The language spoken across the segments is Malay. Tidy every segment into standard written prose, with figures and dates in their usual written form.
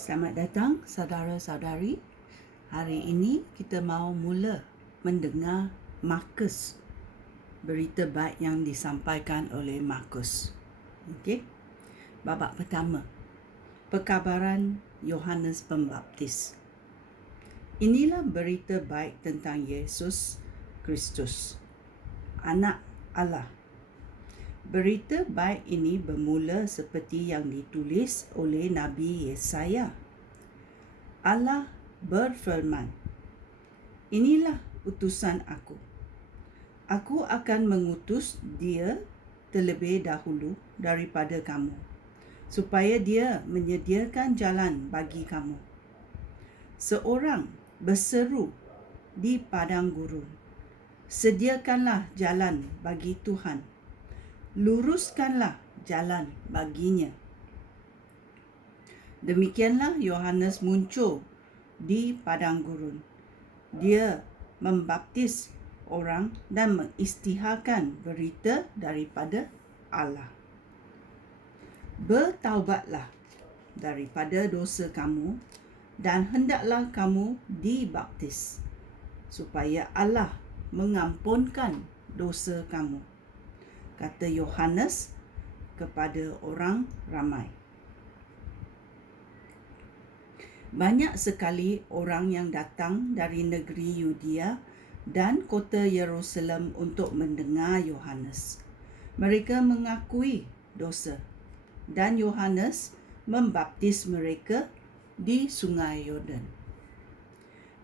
Selamat datang saudara-saudari. Hari ini kita mahu mula mendengar Markus. Berita baik yang disampaikan oleh Markus. Okey. Babak pertama. Perkabaran Yohanes Pembaptis. Inilah berita baik tentang Yesus Kristus, Anak Allah. Berita baik ini bermula seperti yang ditulis oleh Nabi Yesaya. Allah berfirman, "Inilah utusan aku. Aku akan mengutus dia terlebih dahulu daripada kamu, supaya dia menyediakan jalan bagi kamu." Seorang berseru di padang gurun, "Sediakanlah jalan bagi Tuhan. Luruskanlah jalan baginya." Demikianlah Yohanes muncul di padang gurun. Dia membaptis orang dan mengisytiharkan berita daripada Allah. "Bertaubatlah daripada dosa kamu dan hendaklah kamu dibaptis, supaya Allah mengampunkan dosa kamu," kata Yohanes kepada orang ramai. Banyak sekali orang yang datang dari negeri Yudea dan kota Yerusalem untuk mendengar Yohanes. Mereka mengakui dosa dan Yohanes membaptis mereka di Sungai Yordan.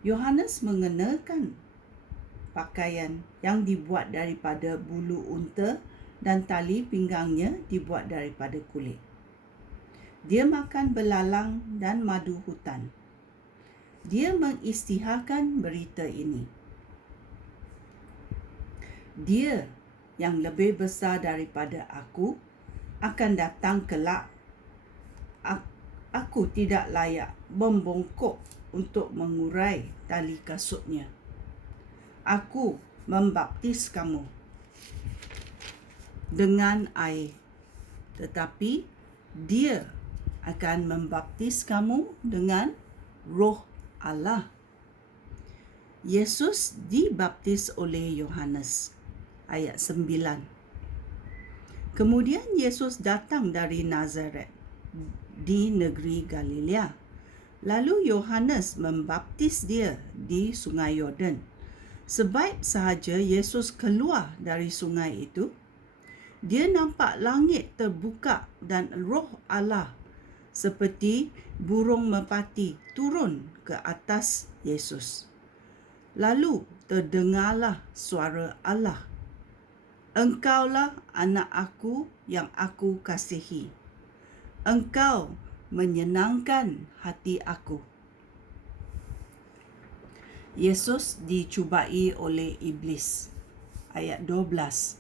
Yohanes mengenakan pakaian yang dibuat daripada bulu unta dan tali pinggangnya dibuat daripada kulit. Dia makan belalang dan madu hutan. Dia mengisytiharkan berita ini, "Dia yang lebih besar daripada aku akan datang kelak. Aku tidak layak membongkok untuk mengurai tali kasutnya. Aku membaptis kamu dengan air, tetapi dia akan membaptis kamu dengan Roh Allah." Yesus dibaptis oleh Yohanes. Ayat 9. Kemudian Yesus datang dari Nazaret di negeri Galilea. Lalu Yohanes membaptis dia di Sungai Yordan. Sebaik sahaja Yesus keluar dari sungai itu, dia nampak langit terbuka dan Roh Allah seperti burung merpati turun ke atas Yesus. Lalu terdengarlah suara Allah, "Engkaulah anak aku yang aku kasihi. Engkau menyenangkan hati aku." Yesus dicubai oleh iblis. Ayat 12.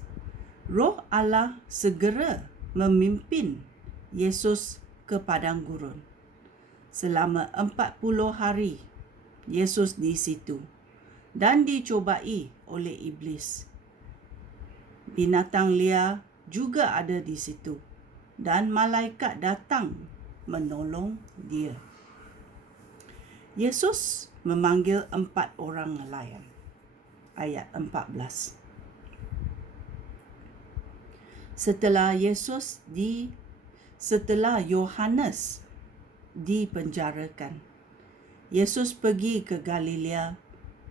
Roh Allah segera memimpin Yesus ke padang gurun. Selama 40 hari Yesus di situ dan dicubai oleh iblis. Binatang liar juga ada di situ dan malaikat datang menolong dia. Yesus memanggil 4 orang nelayan. Ayat 14. Setelah Yohanes dipenjarakan, Yesus pergi ke Galilea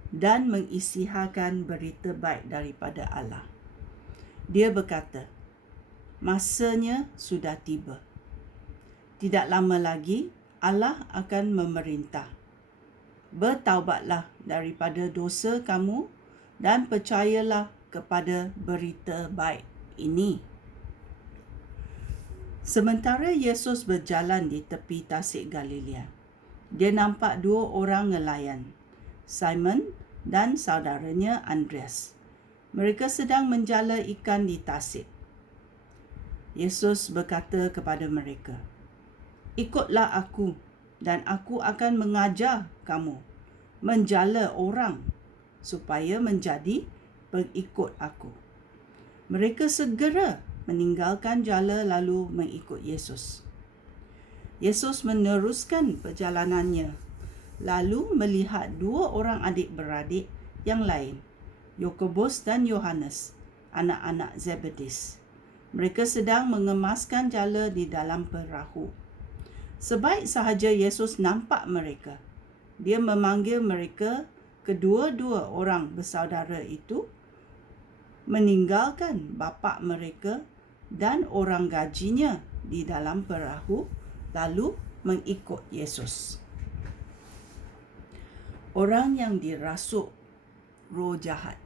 dan mengisytiharkan berita baik daripada Allah. Dia berkata, "Masanya sudah tiba. Tidak lama lagi Allah akan memerintah. Bertaubatlah daripada dosa kamu dan percayalah kepada berita baik ini." Sementara Yesus berjalan di tepi tasik Galilea, dia nampak 2 orang nelayan, Simon dan saudaranya Andreas. Mereka sedang menjala ikan di tasik. Yesus berkata kepada mereka, "Ikutlah aku dan aku akan mengajar kamu menjala orang supaya menjadi pengikut aku." Mereka segera meninggalkan jala lalu mengikut Yesus. Yesus meneruskan perjalanannya, lalu melihat dua orang adik-beradik yang lain, Yakobus dan Yohanes, anak-anak Zebedis. Mereka sedang mengemaskan jala di dalam perahu. Sebaik sahaja Yesus nampak mereka, dia memanggil mereka, kedua-dua orang bersaudara itu, meninggalkan bapa mereka dan orang gajinya di dalam perahu, lalu mengikut Yesus. Orang yang dirasuk roh jahat.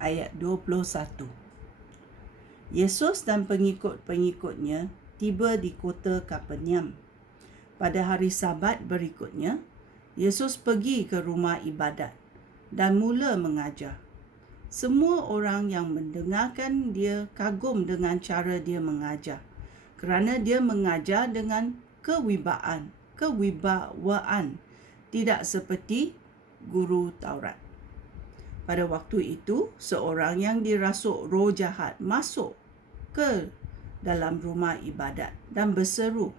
Ayat 21. Yesus dan pengikut-pengikutnya tiba di kota Kapernaum. Pada hari Sabat berikutnya, Yesus pergi ke rumah ibadat dan mula mengajar. Semua orang yang mendengarkan dia kagum dengan cara dia mengajar, kerana dia mengajar dengan kewibawaan, tidak seperti guru Taurat. Pada waktu itu, seorang yang dirasuk roh jahat masuk ke dalam rumah ibadat dan berseru,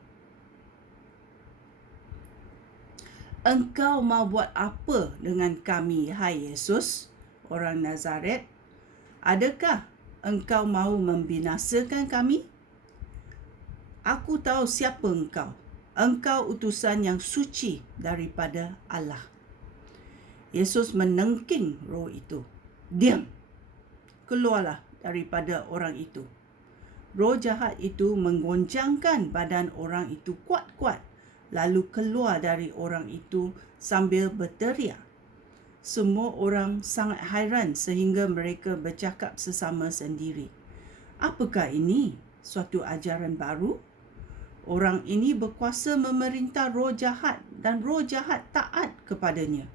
"Engkau mau buat apa dengan kami, hai Yesus, orang Nazaret? Adakah engkau mau membinasakan kami? Aku tahu siapa engkau. Engkau utusan yang suci daripada Allah." Yesus menengking roh itu. "Diam! Keluarlah daripada orang itu." Roh jahat itu menggoncangkan badan orang itu kuat-kuat, lalu keluar dari orang itu sambil berteriak. Semua orang sangat hairan sehingga mereka bercakap sesama sendiri, "Apakah ini? Suatu ajaran baru? Orang ini berkuasa memerintah roh jahat dan roh jahat taat kepadanya."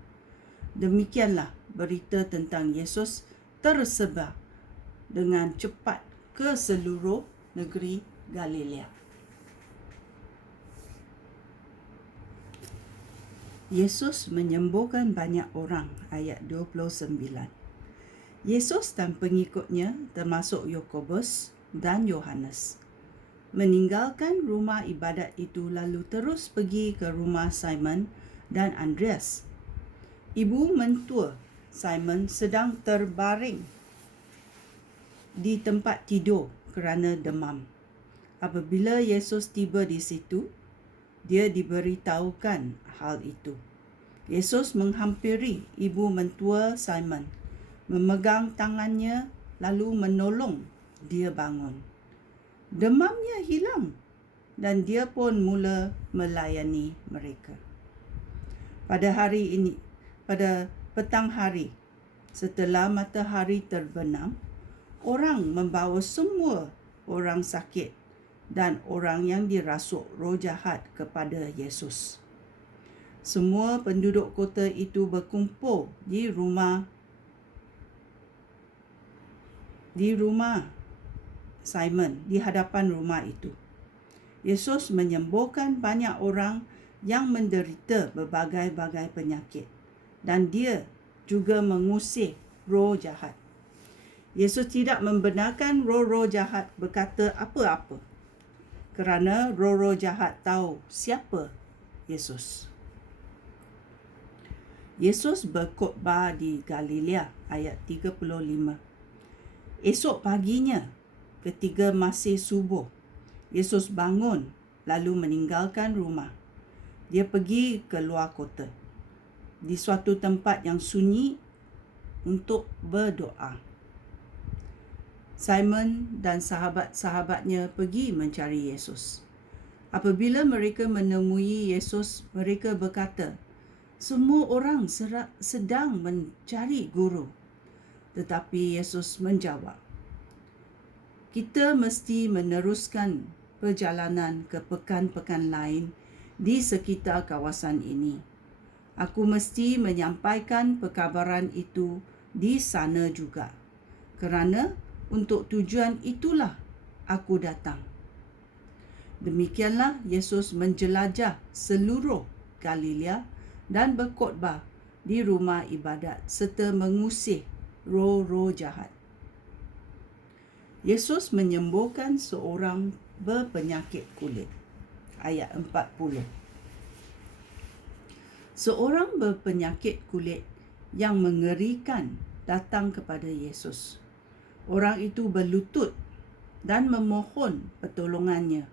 Demikianlah berita tentang Yesus tersebar dengan cepat ke seluruh negeri Galilea. Yesus menyembuhkan banyak orang. Ayat 29. Yesus dan pengikutnya, termasuk Yakobus dan Yohanes, meninggalkan rumah ibadat itu lalu terus pergi ke rumah Simon dan Andreas. Ibu mentua Simon sedang terbaring di tempat tidur kerana demam. Apabila Yesus tiba di situ, dia diberitahukan hal itu. Yesus menghampiri ibu mentua Simon, memegang tangannya lalu menolong dia bangun. Demamnya hilang dan dia pun mula melayani mereka. Pada petang hari, setelah matahari terbenam, orang membawa semua orang sakit dan orang yang dirasuk roh jahat kepada Yesus. Semua penduduk kota itu berkumpul di rumah Simon, di hadapan rumah itu. Yesus menyembuhkan banyak orang yang menderita berbagai-bagai penyakit, dan dia juga mengusir roh jahat. Yesus tidak membenarkan roh-roh jahat berkata apa-apa, kerana roh-roh jahat tahu siapa Yesus. Yesus berkhotbah di Galilea. Ayat 35. Esok paginya, ketika masih subuh, Yesus bangun lalu meninggalkan rumah. Dia pergi ke luar kota, di suatu tempat yang sunyi untuk berdoa. Simon dan sahabat-sahabatnya pergi mencari Yesus. Apabila mereka menemui Yesus, mereka berkata, "Semua orang sedang mencari guru." Tetapi Yesus menjawab, "Kita mesti meneruskan perjalanan ke pekan-pekan lain di sekitar kawasan ini. Aku mesti menyampaikan perkabaran itu di sana juga, kerana untuk tujuan itulah aku datang." Demikianlah Yesus menjelajah seluruh Galilea dan berkhotbah di rumah ibadat serta mengusir roh-roh jahat. Yesus menyembuhkan seorang berpenyakit kulit. ayat 40. Seorang berpenyakit kulit yang mengerikan datang kepada Yesus. Orang itu berlutut dan memohon pertolongannya.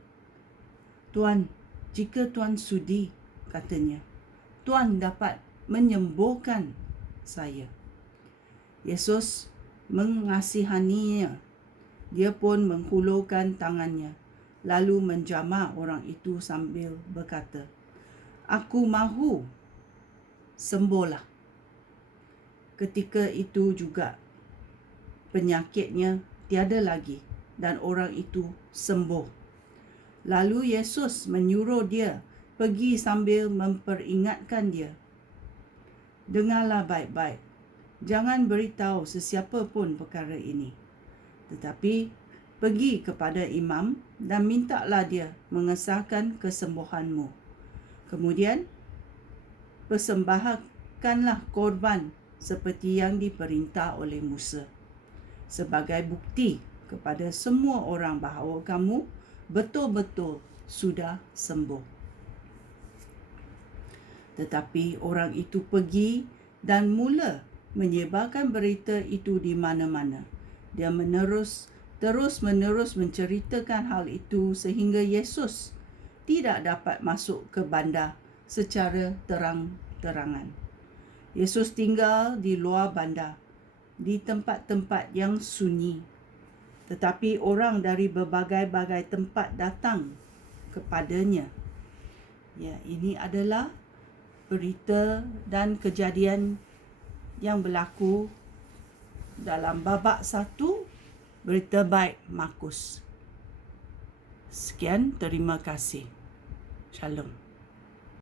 "Tuan, jika Tuan sudi," katanya, "Tuan dapat menyembuhkan saya." Yesus mengasihaninya. Dia pun menghulurkan tangannya, lalu menjamah orang itu sambil berkata, "Aku mahu, sembuhlah." Ketika itu juga penyakitnya tiada lagi dan orang itu sembuh. Lalu Yesus menyuruh dia pergi sambil memperingatkan dia, "Dengarlah baik-baik, jangan beritahu sesiapa pun perkara ini. Tetapi pergi kepada imam dan mintalah dia mengesahkan kesembuhanmu. Kemudian persembahkanlah korban seperti yang diperintah oleh Musa, sebagai bukti kepada semua orang bahawa kamu betul-betul sudah sembuh." Tetapi orang itu pergi dan mula menyebarkan berita itu di mana-mana. Dia terus-menerus menceritakan hal itu sehingga Yesus tidak dapat masuk ke bandar secara terang-terangan. Yesus tinggal di luar bandar, di tempat-tempat yang sunyi. Tetapi orang dari berbagai-bagai tempat datang kepadanya. Ya, ini adalah berita dan kejadian yang berlaku dalam babak 1 Berita Baik Markus. Sekian, terima kasih. Shalom.